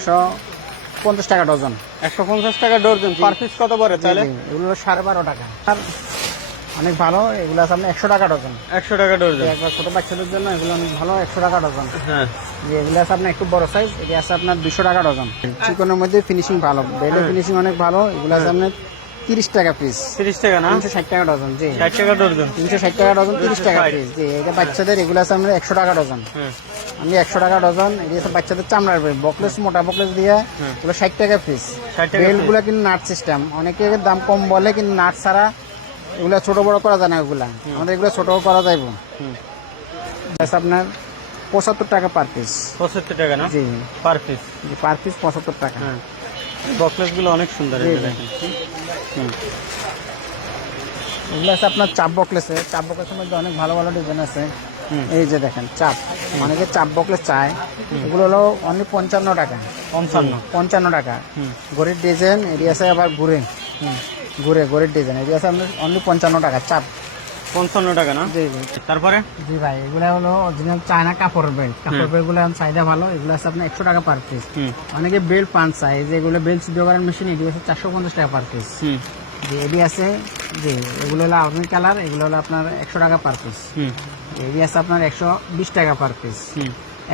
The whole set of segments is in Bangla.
একশো পঞ্চাশ টাকা ডজন। একশো পঞ্চাশ টাকা ডর্জন পার পিস কত পড়ে তাহলে? এগুলো সাড়ে বারো টাকা। আর অনেক ভালো এগুলো আছে একশো টাকা ডজন। একশো টাকা ডর্জন একবার ছোট বাচ্চাদের জন্য এগুলো অনেক ভালো একশো টাকা ডজন। হ্যাঁ। এগুলো আছে আপনার একটু বড় সাইজ এটি আছে আপনার দুশো টাকা ডজন। চিকনের মধ্যে ফিনিশিং ভালো বেলের ফিনিশিং অনেক ভালো এগুলো আছে আপনার তিরিশ টাকা পিস তিরিশ টাকা না? তিনশো ষাট টাকা ডজন জি। ষাট টাকা ডর্জন তিনশো ষাট টাকা ডজন তিরিশ টাকা পিস জি। এটা বাচ্চাদের এগুলো আছে আপনার একশো টাকা ডজন। হ্যাঁ। আমি একশো টাকা ডজন এটি বাচ্চাদের চামড়ার বেল বকলেস মোটা বকলেস দিয়ে এগুলো ষাট টাকা পিস 60 বেলগুলো কিন্তু নাট সিস্টেম অনেকে দাম কম বলে কিন্তু নাট ছাড়া এগুলো ছোট বড় করা যায় না এগুলা। আমাদের এগুলো ছোট করা যাইব। আপনার পঁচাত্তর টাকা পার পিস পঁচাত্তর টাকা না? জি। পার পিস পার পিস পঁচাত্তর টাকা। হ্যাঁ। বকলেসগুলো অনেক সুন্দর এগুলো আছে আপনার চাপ বকলেসে চাপ বকলেসের মধ্যে অনেক ভালো ভালো ডিজাইন আছে। এই যে দেখেন চাপ। অনেকে চাপ বকলে চায়। এগুলো হলো অনলি পঞ্চান্ন টাকা। পঞ্চান্ন। পঞ্চান্ন টাকা। হুম। ঘড়ির ডিজাইন এটি আছে আবার ঘুরে। ঘুরে ঘড়ির ডিজাইন এটি আছে আপনার অনলি পঞ্চান্ন টাকা চাপ। পঞ্চান্ন টাকা না? জি তারপরে? জি ভাই এগুলো হলো অরিজিনাল চায়না কাপড়ের বেল্ট কাপড় বেল্টগুলো চাহিদা ভালো এগুলো আছে আপনার একশো টাকা পার পিস অনেকে বেল্ট পান চাই যে এগুলো বেল্ট সিদ্ধ করার মেশিন এটি আছে চারশো পঞ্চাশ টাকা পার পিস জি এটি আছে জি এগুলো হলো আর্মি কালার এগুলো হলো আপনার একশো টাকা পার পিস এটি আছে আপনার একশো বিশ টাকা পার পিস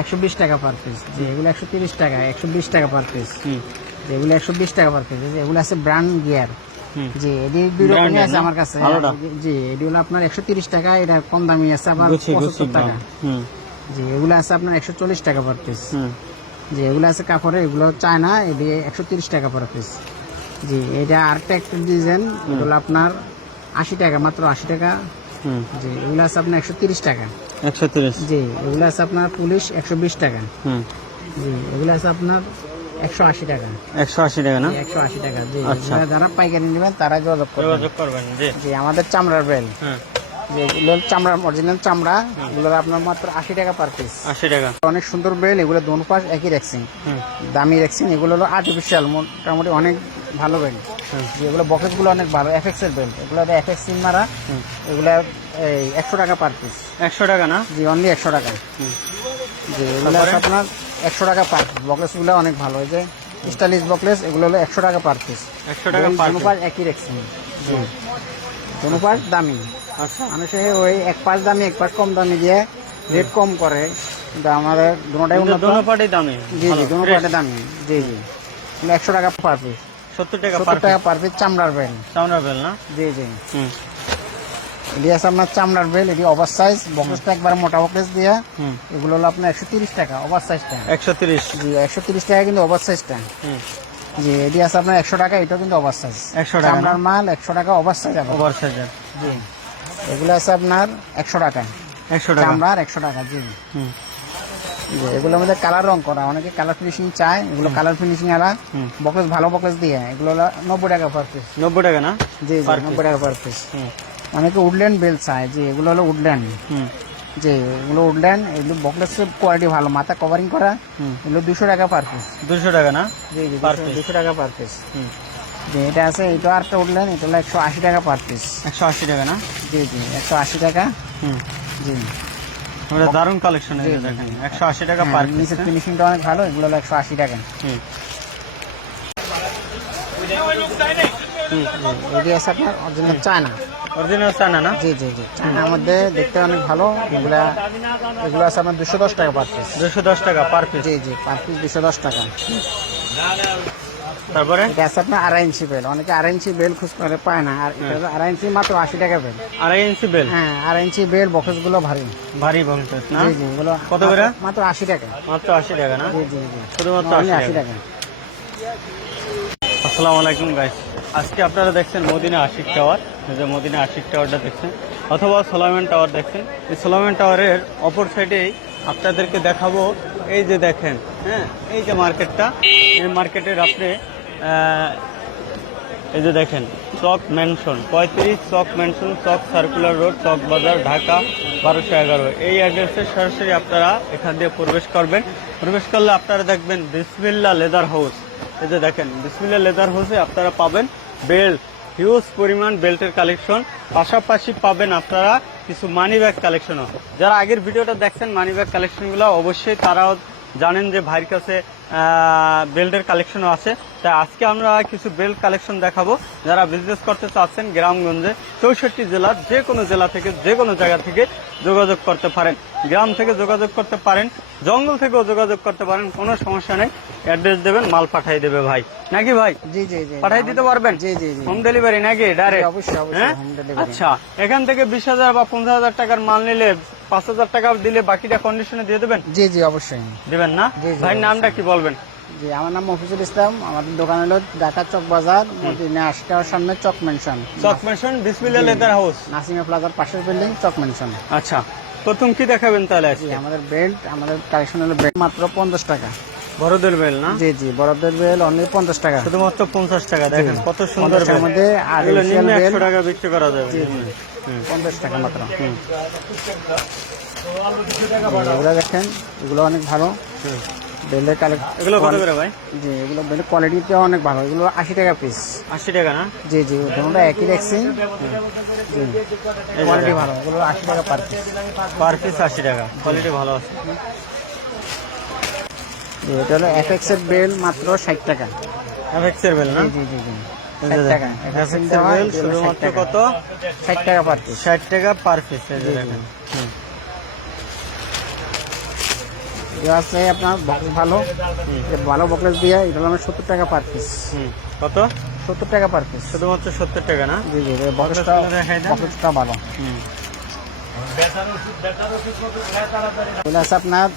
একশো বিশ টাকা পার পিস জি এগুলো একশো তিরিশ টাকা একশো বিশ টাকা পার পিস এগুলো একশো বিশ টাকা পার পিস এগুলো আছে ব্র্যান্ড গিয়ার জি এটি দুই রকমই আছে আমার কাছে? জি এটি হলো আপনার একশো তিরিশ টাকা এটা কম দামি আছে আবার পঁচাত্তর টাকা। হুম। জি এগুলো আছে আপনার একশো চল্লিশ টাকা পার পিস জি এগুলো আছে কাপড়ের এগুলো চায়না এটি একশো তিরিশ টাকা পার পিস জি এটা আরেকটা একটা ডিজাইন এগুলো আপনার আশি টাকা মাত্র আশি টাকা। হুম। জি এগুলো আছে আপনার একশো তিরিশ টাকা। একশো তিরিশ? জি এগুলো আছে আপনার পুলিশ একশো বিশ টাকা। হুম। জি এগুলো আছে আপনার একশো আশি টাকা। একশো আশি টাকা না? একশো আশি টাকা জি। আচ্ছা। যারা পাইকারি নেবেন তারা যোগাযোগ করবেন। যোগাযোগ করবেন জি। আমাদের চামড়ার যে এগুলো চামড়া অরিজিনাল চামড়া। এগুলো আপনার মাত্র আশি টাকা পার পিস আশি টাকা। অনেক সুন্দর বেল এগুলো দোনো পাশ একই রাখছেন দামি রাখছেন এগুলো হলো আর্টিফিশিয়াল মোটামুটি অনেক ভালো বেল হুম যেগুলো বকেটগুলো অনেক ভালো এফএক্স এর বেল এগুলো এফএক্স সিম মারা এগুলো এই একশো টাকা পার পিস একশো টাকা না? জি অনলি একশো টাকা। জি এগুলো আপনার একশো টাকা পার বকলেসগুলো অনেক ভালো। এই যে স্টাইলিশ বকলেস এগুলো হলো একশো টাকা পার পিস একশো টাকা পার একই রাখছেন জি দোনো পাশ দামি। আচ্ছা। মানুষে ওই এক পাশ দামি এক পাশ কম দামি দিয়ে রেট কম করে। কিন্তু আমাদের দুটাই উন্নত। পার্টি দামি। জি জি। পাশে দামি। জি জি। একশো টাকা পার পিস সত্তর টাকা সত্তর টাকা পার পিস চামড়ার বেল। চামড়া বেল না? জি জি। হুম। এটি আছে আপনার চামড়ার বেল এটি ওভার সাইজ বক্সটা একবার মোটা বক্স দিয়ে। হুম। এগুলো হলো আপনার একশো তিরিশ টাকা ওভার সাইজটা একশো তিরিশ। জি একশো তিরিশ টাকা কিন্তু ওভার সাইজটা জি এটি আছে আপনার একশো টাকা এটাও কিন্তু ওভার সাইজ 100 টাকা? চামড়ার মাল একশো টাকা ওভার সাইজ ওভার সাইজের জি। এগুলো আছে আপনার একশো টাকা। একশো টাকা। চামড়ার একশো টাকা জি। হুম। জি এগুলোর মধ্যে কালার রং করা। অনেকে কালার ফিনিশিং চায় এগুলো কালার ফিনিশিং হুম। বকলেস ভালো বকলেস দিয়ে এগুলো নব্বই টাকা পার পিস নব্বই টাকা না? জি জি নব্বই টাকা পার পিস অনেকে উডল্যান্ড বেল চায় যে এগুলো হলো উডল্যান্ড হুম। যে এগুলো উডল্যান্ড এগুলো বকলেসের কোয়ালিটি ভালো মাথা কভারিং করা হুম। এগুলো দুশো টাকা পার পিস দুশো টাকা না? জি জি দুশো টাকা পার পিস হুম। যে এটা আছে এটা আরেকটা উডল্যান্ড এটা হলো একশো আশি টাকা পার পিস একশো আশি টাকা না? জি জি একশো আশি টাকা। হুম। জি। দারুণ কালেকশন জি, দেখেন একশো আশি টাকা হ্যাঁ, পার পিস নিচের ফিনিশিংটা অনেক ভালো এগুলো হলো একশো আশি টাকা। হুম। জি, এটি আছে আপনার অরিজিনাল চায়না। অরিজিনাল চানা না? জি জি জি। চায়নার মধ্যে দেখতে অনেক ভালো এগুলা এগুলো আছে আপনার দুশো দশ টাকা পার পিস দুশো দশ টাকা পার পিস জি জি পার পিস দুশো দশ টাকা। তারপরে? এটা আছে আপনার আড়াই ইঞ্চি বেল অনেকে আড়াই ইঞ্চি বেল খুঁজ করে পায় না। আর এটা হলো আড়াই ইঞ্চি মাত্র আশি টাকা বেল আড়াই ইঞ্চি বেল হ্যাঁ আড়াই ইঞ্চি বেল বক্সগুলো ভারী। ভারী ভলটেজ না? জি জি এগুলো কত করে? মাত্র- মাত্র আশি টাকা। মাত্র আশি টাকা না? জি জি জি। শুধুমাত্র আশি আশি টাকা। টাকা। আসসালামু আলাইকুম গাইস আজকে আপনারা দেখছেন মদিনা আশিক টাওয়ার যে মদিনা আশিক টাওয়ারটা দেখছেন। অথবা সোলামান টাওয়ার দেখছেন। এই সোলামান টাওয়ারের অপর সাইডেই আপনাদেরকে দেখাবো। এই যে দেখেন হ্যাঁ? এই যে মার্কেটটা এই মার্কেটের আপনি এই যে দেখেন, চক ম্যানশন পঁয়ত্রিশ Chawk mansion Chawk circular road Chawk Bazar, Dhaka, বারোশো এগারো। এই অ্যাড্রেসে সরাসরি আপনারা এখান দিয়ে প্রবেশ করবেন। প্রবেশ করলে আপনারা দেখবেন বিসমিল্লা লেদার হাউস এই যে দেখেন বিসমিল্লা লেদার হাউসে আপনারা পাবেন বেল্ট হিউজ পরিমাণ বেল্টের কালেকশন পাশাপাশি পাবেন আপনারা কিছু মানি ব্যাগ কালেকশনও যারা আগের ভিডিওটা দেখছেন মানি ব্যাগ কালেকশনগুলো অবশ্যই তারাও জানেন যে ভাইয়ের কাছে বেল্টের কালেকশনও আছে। তাই আজকে আমরা কিছু বেল্ট কালেকশন দেখাবো। যারা বিজনেস করতে চাচ্ছেন গ্রামগঞ্জে চৌষট্টি জেলার যে কোনো জেলা থেকে যে কোনো জায়গা থেকে যোগাযোগ করতে পারেন। গ্রাম থেকে যোগাযোগ করতে পারেন জঙ্গল থেকেও যোগাযোগ করতে পারেন কোনো সমস্যা নেই। অ্যাড্রেস দেবেন মাল পাঠিয়ে দেবে ভাই। নাকি ভাই? জি জি জি। পাঠিয়ে দিতে পারবেন? জি জি জি। হোম ডেলিভারি নাকি? ডাইরেক্ট অবশ্যই অবশ্যই হ্যাঁ? হোম ডেলিভারি আচ্ছা এখান থেকে বিশ হাজার বা পঞ্চাশ হাজার টাকার মাল নিলে পাঁচ হাজার টাকা দিলে বাকিটা কন্ডিশনে দিয়ে দেবেন? জি জি অবশ্যই। দেবেন না? ভাই নামটা কি বলবেন? জি আমার নাম মফিজুল ইসলাম। আমাদের দোকান হলো ঢাকা চক বাজার মদিনা আশিটার সামনে Chawk mansion Chawk mansion Bismillah leather house Nasima প্লাজার পাশের বিল্ডিং চক মেনশন আচ্ছা প্রথম কি দেখাবেন তাহলে আমাদের বেল্ট আমাদের কালেকশন হলো বেল্ট মাত্র পঞ্চাশ টাকা। বড়দের বেল না? জি জি বেল অনলি পঞ্চাশ টাকা। শুধুমাত্র পঞ্চাশ টাকা দেখেন কত সুন্দর 50 টাকার বেল। মধ্যে আর একশো টাকা বিক্রি করা যাবে। পঞ্চাশ টাকা মাত্র। এগুলো দেখেন এগুলো অনেক ভালো। বেলের এগুলো কত করে ভাই? জি এগুলো বেলের অনেক ভালো। এগুলো আশি টাকা পিস আশি টাকা না? জি জি দুটোটা একই দেখছি জি কোয়ালিটি ভালো। এগুলো আশি টাকা পার পিস পার পিস আশি টাকা। কোয়ালিটি ভালো আছে। এটা হলো এফএক্স এর বেল মাত্র ষাট টাকা। এফএক্সের বেল না? জি জি জি টাকা এর এর বেল শুধুমাত্র কত? ষাট টাকা পার পিস টাকা পার পিস আছে আপনার বক্স ভালো। ভালো বকলেস দিয়ে এটা হলো সত্তর টাকা পার পিস। কত? সত্তর টাকা পার পিস শুধুমাত্র সত্তর টাকা না? জি জি। বক্সটা ভালো। হুম। আপনার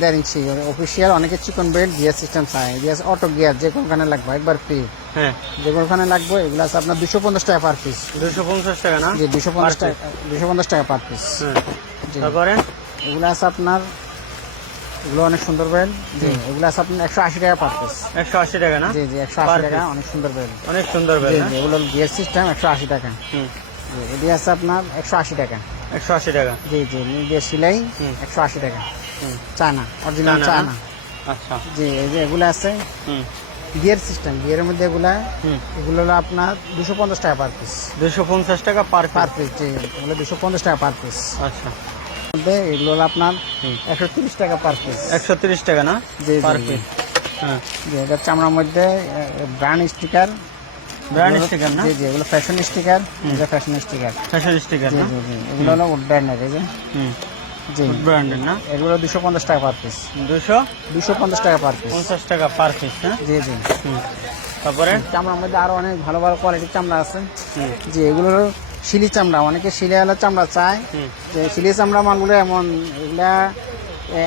দেড় ইঞ্চি। অফিসিয়াল অনেকে চিকন বেল্ট গিয়ার সিস্টেম চায়। গিয়ার অটো গিয়ার যে কোনখানে লাগবে একবার ফ্রি হ্যাঁ। যে কোনখানে লাগবে এগুলো আছে আপনার দুশো পঞ্চাশ টাকা পার পিস দুশো পঞ্চাশ টাকা না? জি দুশো পঞ্চাশ টাকা দুশো পঞ্চাশ টাকা পার পিস হ্যাঁ। তারপরে? এগুলো আছে আপনার এগুলো অনেক সুন্দর বেল জি এগুলো আছে আপনার একশো আশি টাকা পার পিস একশো আশি টাকা না? জি জি একশো আশি টাকা অনেক সুন্দর বেল অনেক সুন্দর বেল এগুলো গিয়ার সিস্টেম একশো আশি টাকা। হুম। জি এটি আছে আপনার একশো আশি টাকা। একশো আশি টাকা। জি জি নিজের সিলাই একশো আশি টাকা। চায়না অরিজিনাল চায়না আচ্ছা। জি এই যে এগুলো আছে গিয়ার সিস্টেম গিয়ারের মধ্যে এগুলা হুম। এগুলো হলো আপনার দুশো পঞ্চাশ টাকা পার পিস দুশো পঞ্চাশ টাকা পার পার পিস জি এগুলো দুশো পঞ্চাশ টাকা পার পিস আচ্ছা। মধ্যে এগুলো হলো আপনার একশো তিরিশ টাকা পার পিস একশো তিরিশ টাকা না? জি, জি, পার পিস হ্যাঁ। যে এটা চামড়ার মধ্যে ব্র্যান্ড স্টিকার ব্র্যান্ড স্টিকার না? জি জি এগুলো ফ্যাশন স্টিকার এটা ফ্যাশন স্টিকার ফ্যাশন স্টিকার জি জি জি এগুলো হলো উড ব্র্যান্ডের এই যে। হুম। জি। ব্র্যান্ডের না? এগুলো দুশো পঞ্চাশ টাকা পার পিস দুশো? দুশো পঞ্চাশ টাকা পার পিস পঞ্চাশ টাকা পার পিস হ্যাঁ জি জি। তারপরে? চামড়ার মধ্যে আরও অনেক ভালো ভালো কোয়ালিটির চামড়া আছে। জি এগুলো শিলি চামড়া। অনেকে শিলিওয়ালা চামড়া চায়। যে শিলি চামড়া মালগুলো এমন এগুলা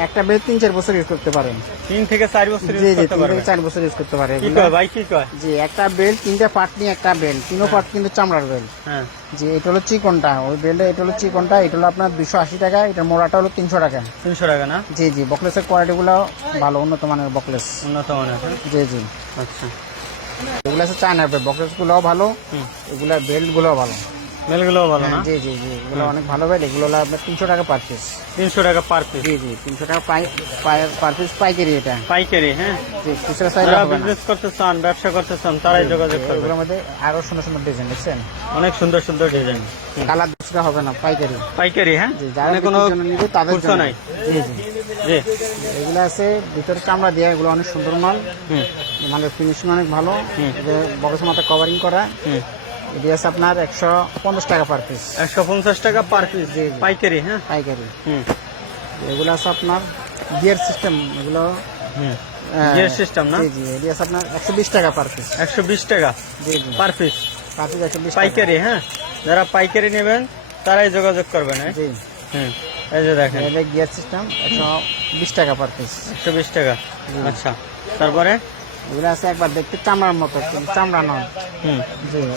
একটা বেল তিন চার বছর ইউজ করতে পারেন। তিন থেকে চার বছর জি জি তিন থেকে চার বছর ইউজ করতে পারে কি কয় ভাই কি কয়? জি একটা বেল্ট তিনটা পার্ট নিয়ে একটা বেল্ট তিনও পার্ট কিন্তু চামড়ার বেল্ট হ্যাঁ। জি এটা হলো চিকনটা। ওই বেলটা এটা হলো চিকনটা এটা হলো আপনার দুশো আশি টাকা এটা মোড়াটা হলো তিনশো টাকা। তিনশো টাকা না? জি জি বকলেসের কোয়ালিটিগুলো ভালো উন্নত মানের বকলেস। উন্নত মানের হ্যাঁ? জি জি। আচ্ছা। এগুলো আছে চায়নার বেল। বকলেসগুলোও ভালো এগুলা বেল্টগুলোও ভালো। মেলগুলোও ভালো না? হ্যাঁ, জি জি জি এগুলো অনেক ভালো বেল এগুলো হলো আপনার তিনশো টাকা পার পিস তিনশো টাকা পার পিস জি জি তিনশো টাকা পাই পার পিস পাইকারি এটা। পাইকারি হ্যাঁ। জি খুচরা যারা বিজনেস করতে চান ব্যবসা করতে চান তারাই যোগাযোগ করবে। এগুলোর মধ্যে আরও সুন্দর সুন্দর ডিজাইন দেখছেন? অনেক সুন্দর সুন্দর ডিজাইন কালার খুচরা হবে না পাইকারি। পাইকারি হ্যাঁ? জি যারা মানে কোনো নিবে তাদের জন্য। নাই। জি জি। জি। এগুলো আছে ভিতরে চামড়া দেওয়া এগুলো অনেক সুন্দর মাল। মানে ফিনিশিং অনেক ভালো। হুম। বক্সের মতো কভারিং করা। এটি আছে আপনার একশো পঞ্চাশ টাকা পার পিস একশো পঞ্চাশ টাকা পার পিস জি। পাইকারি হ্যাঁ? পাইকারি। হুম। এগুলো আছে আপনার গিয়ার সিস্টেম এগুলো গিয়ার সিস্টেম না? জি জি এটি আছে আপনার একশো বিশ টাকা পার পিস একশো বিশ টাকা জি জি। পার পিস পার পিস একশো বিশ পাইকারি হ্যাঁ? যারা পাইকারি নেবেন তারাই যোগাযোগ করবেন হ্যাঁ? জি। হুম। এই যে দেখেন। এটা গিয়ার সিস্টেম একশো বিশ টাকা পার পিস একশো বিশ টাকা। আচ্ছা। তারপরে? এগুলো আছে একবার দেখতে চামড়ার মতো কিন্তু চামড়া নয়।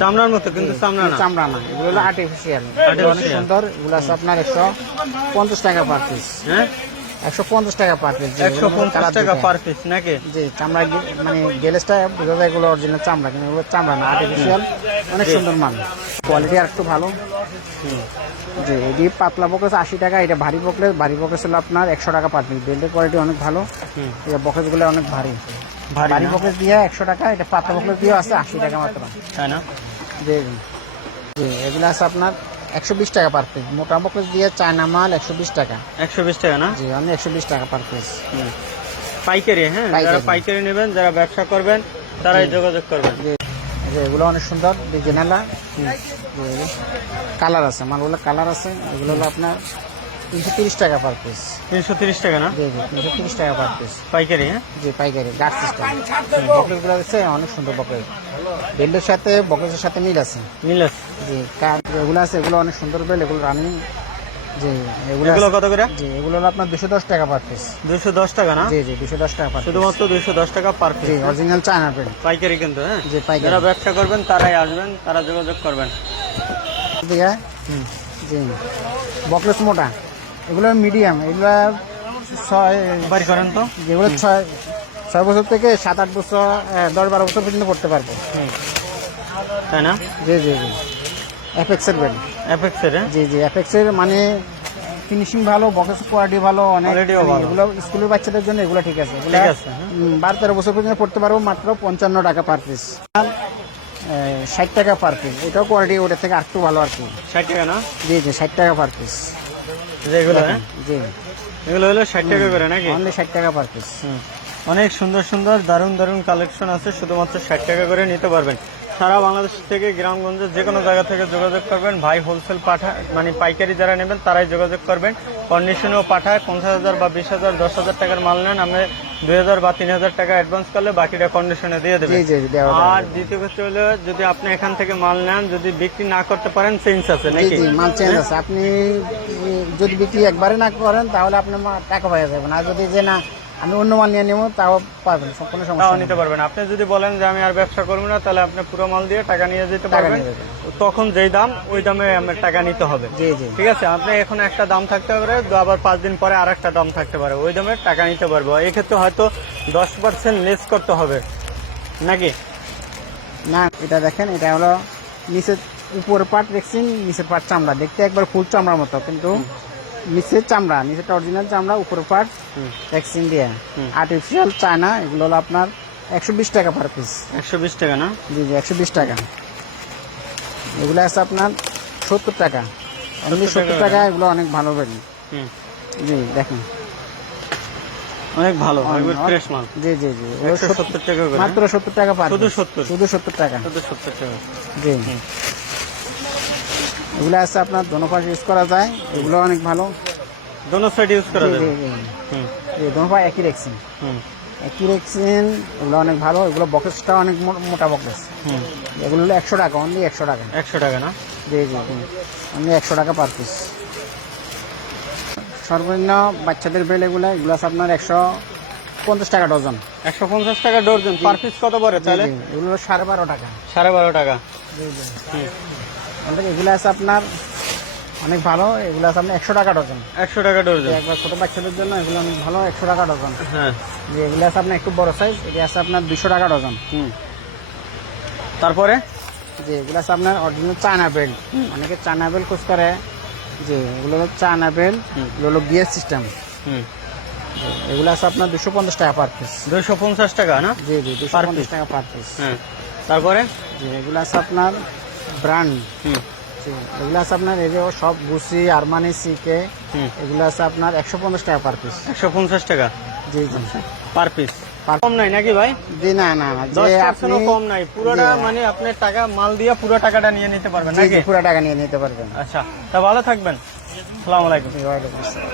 চামড়ার মতো কিন্তু চামড়া না। চামড়া না। এগুলো হলো আর্টিফিশিয়াল অনেক সুন্দর। এগুলো আছে আপনার একশো পঞ্চাশ টাকা পার পিস হ্যাঁ? একশো পঞ্চাশ টাকা পার পিস একশো পঞ্চাশ টাকা পার পিস নাকি? জি চামড়া মানে গেলেসটা বোঝা যায় এগুলো অরিজিনাল চামড়া কিন্তু এগুলো চামড়া না আর্টিফিশিয়াল অনেক সুন্দর মাল। কোয়ালিটি আর একটু ভালো। হুম। জি এটি পাতলা বকেস আশি টাকা এটা ভারী বকলেস ভারী বকেস হলো আপনার একশো টাকা পার পিস বেল্টের কোয়ালিটি অনেক ভালো। বকেসগুলো অনেক ভারী। ভারী ভারী দিয়ে একশো টাকা এটা পাতলা বকেস দিয়ে আছে আশি টাকা মাত্র। তাই না? জি জি। এগুলো আছে আপনার একশো বিশ টাকা পার পিস মোটা বকেস দিয়ে চায়না মাল একশো বিশ টাকা। একশো বিশ টাকা না? জি অনেক একশো বিশ টাকা পার পিস পাইকারি হ্যাঁ? যারা পাইকারি। নেবেন যারা ব্যবসা করবেন তারাই যোগাযোগ করবেন। এগুলো অনেক সুন্দর ডিজাইনালা কালার আছে মালগুলো কালার আছে। এগুলো হলো আপনার তিনশো তিরিশ টাকা পার পিস তিনশো তিরিশ টাকা না? জি জি তিনশো তিরিশ টাকা পার পিস পাইকারি হ্যাঁ? জি পাইকারি গাছ সিস্টেম বকলেটগুলো আছে অনেক সুন্দর বকলেট। বেল্টের সাথে বকলেটের সাথে মিল আছে। মিলাস জি কার এগুলো আছে এগুলো অনেক সুন্দর বেল এগুলো রানিং জি এগুলো কত করে? জি এগুলো হলো আপনার দুশো দশ টাকা পার পিস দুশো দশ টাকা না? জি জি দুশো দশ টাকা পার শুধুমাত্র দুশো দশ টাকা পার জি পিস অরিজিনাল চায়না বেল পাইকারি কিন্তু হ্যাঁ? জি পাইকারি। যারা ব্যবসা করবেন তারাই আসবেন তারা যোগাযোগ করবেন। দিকে জি। বকলেস মোটা। এগুলো মিডিয়াম এগুলো ছয় বাড়ি করেন তো? যেগুলো ছয় ছয় বছর থেকে সাত আট বছর দশ বারো বছর পর্যন্ত করতে পারব। তাই না? জি জি জি। অ্যাপেক্সের বেল অ্যাপেক্সের? জি জি অ্যাপেক্সের মানে ফিনিশিং ভালো বকেস কোয়ালিটি ভালো অনেক মানে। এগুলো স্কুলের বাচ্চাদের জন্য এগুলো ঠিক আছে। ঠিক আছে, হ্যাঁ। বারো তেরো বছর পর্যন্ত পড়তে পারব মাত্র পঞ্চান্ন টাকা পার পিস ষাট টাকা পার পিস এটাও কোয়ালিটি ওটার থেকে আর একটু ভালো আর কি। ষাট টাকা না? জি জি ষাট টাকা পার পিস যেগুলো হ্যাঁ? জি। এগুলো হলো ষাট টাকা করে নাকি? অনলি ষাট টাকা পার পিস অনেক সুন্দর সুন্দর দারুণ দারুণ কালেকশন আছে শুধুমাত্র ষাট টাকা করে নিতে পারবেন। সারা বাংলাদেশ থেকে গ্রামগঞ্জের যে কোনো জায়গা থেকে যোগাযোগ করবেন। ভাই হোলসেল পাঠা মানে পাইকারি যারা নেবেন তারাই যোগাযোগ করবেন। কন্ডিশনেও পাঠায় পঞ্চাশ হাজার বা বিশ হাজার দশ হাজার টাকার মাল নেন। আমি দুই হাজার বা তিন হাজার টাকা অ্যাডভান্স করলে বাকিটা কন্ডিশনে দিয়ে। আর দ্বিতীয় ক্ষেত্রে হলো যদি আপনি এখান থেকে মাল নেন যদি বিক্রি না করতে পারেন চেঞ্জ আছে নাকি? মাল চেঞ্জ আছে। আপনি যদি বিক্রি একবারে না করেন তাহলে আপনার টাকা পাওয়া যাবে না। আর যদি যে না আমি অন্য মাল নিয়ে নেব তাও পাবেন কোনো সমস্যা নিতে পারবেন। আপনি যদি বলেন যে আমি আর ব্যবসা করব না তাহলে আপনি পুরো মাল দিয়ে টাকা নিয়ে যেতে পারবেন। তখন যেই দাম ওই দামে আমার টাকা নিতে হবে। জি জি। ঠিক আছে? আপনি এখন একটা দাম থাকতে পারে আবার পাঁচ দিন পরে আর একটা দাম থাকতে পারে। ওই দামে টাকা নিতে পারব। এই ক্ষেত্রে হয়তো দশ পার্সেন্ট লেস করতে হবে। নাকি? না এটা দেখেন এটা হলো নিচের উপরের পার্ট দেখছেন নিচের পার্ট চামড়া। দেখতে একবার ফুল চামড়ার মতো কিন্তু নিচের চামড়া নিচেরটা অরিজিনাল চামড়া উপরের পার্ট দিয়ে হুম। আর্টিফিশিয়াল চায়না এগুলো হলো আপনার একশো বিশ টাকা পার পিস একশো বিশ টাকা না? জি জি একশো বিশ টাকা। এগুলো আছে আপনার সত্তর টাকা। 70 সত্তর টাকা। এগুলো অনেক ভালো বেরি। জি দেখেন। অনেক ভালো ফ্রেশ মাল। জি জি জি। সত্তর টাকা মাত্র সত্তর টাকা পার শুধু। 70? শুধু সত্তর টাকা। শুধু সত্তর টাকা। জি। এগুলো আছে আপনার দোনো পাশ ইউজ করা যায় এগুলো অনেক ভালো। দোনো সাইড ইউজ করা জি দোনো পাশ একই রেখছেন হুম। একই রেখছেন এগুলো অনেক ভালো এগুলো বকেসটা অনেক মোটা বকেস হুম। এগুলো হলো একশো টাকা অনলি একশো টাকা। একশো টাকা না? জি জি অনলি একশো টাকা পার পিস সর্বনিম্ন বাচ্চাদের বেল এগুলো এগুলো আছে আপনার একশো পঞ্চাশ টাকা ডজন একশো পঞ্চাশ টাকা ডর্জন পার পিস কত পড়ে তাহলে? এগুলো সাড়ে বারো টাকা। সাড়ে বারো টাকা। জি জি। আমাদের এগুলো আছে আপনার অনেক ভালো এগুলো আছে আপনার একশো টাকা ডজন। একশো টাকা যে ডর্জন একবার ছোট বাচ্চাদের জন্য এগুলো অনেক ভালো একশো টাকা ডজন। হ্যাঁ। এগুলো আছে আপনার একটু বড় সাইজ এটা আছে আপনার দুশো টাকা ডজন। হুম। তারপরে? যে এগুলো আছে আপনার অরিজিনাল চায়না বেল্ট অনেকে চায়না বেল্ট খোঁজ করে। যে এগুলো হলো চায়না বেল্ট। এগুলো হলো গিয়ার সিস্টেম হুম। এগুলো আছে আপনার দুশো পঞ্চাশ টাকা পার পিস দুইশো পঞ্চাশ টাকা না? জি জি দুশো পঞ্চাশ টাকা পার পিস হ্যাঁ। তারপরে? যে এগুলো আছে আপনার ব্র্যান্ড হুম। এগুলো আছে আপনার এই যে সব গুসি আরমানি সিকে এগুলো আছে আপনার একশো পঞ্চাশ টাকা পার পিস একশো পঞ্চাশ টাকা? জি জি। পার পিস Per- কম নাই নাকি ভাই? জি না না না যে আপনি কম নাই। পুরোটা মানে আপনার টাকা মাল দিয়ে পুরো টাকাটা নিয়ে নিতে পারবেন নাকি? পুরো টাকা নিয়ে নিতে পারবেন। আচ্ছা তা ভালো থাকবেন। আলাইকুম। আসসালাম।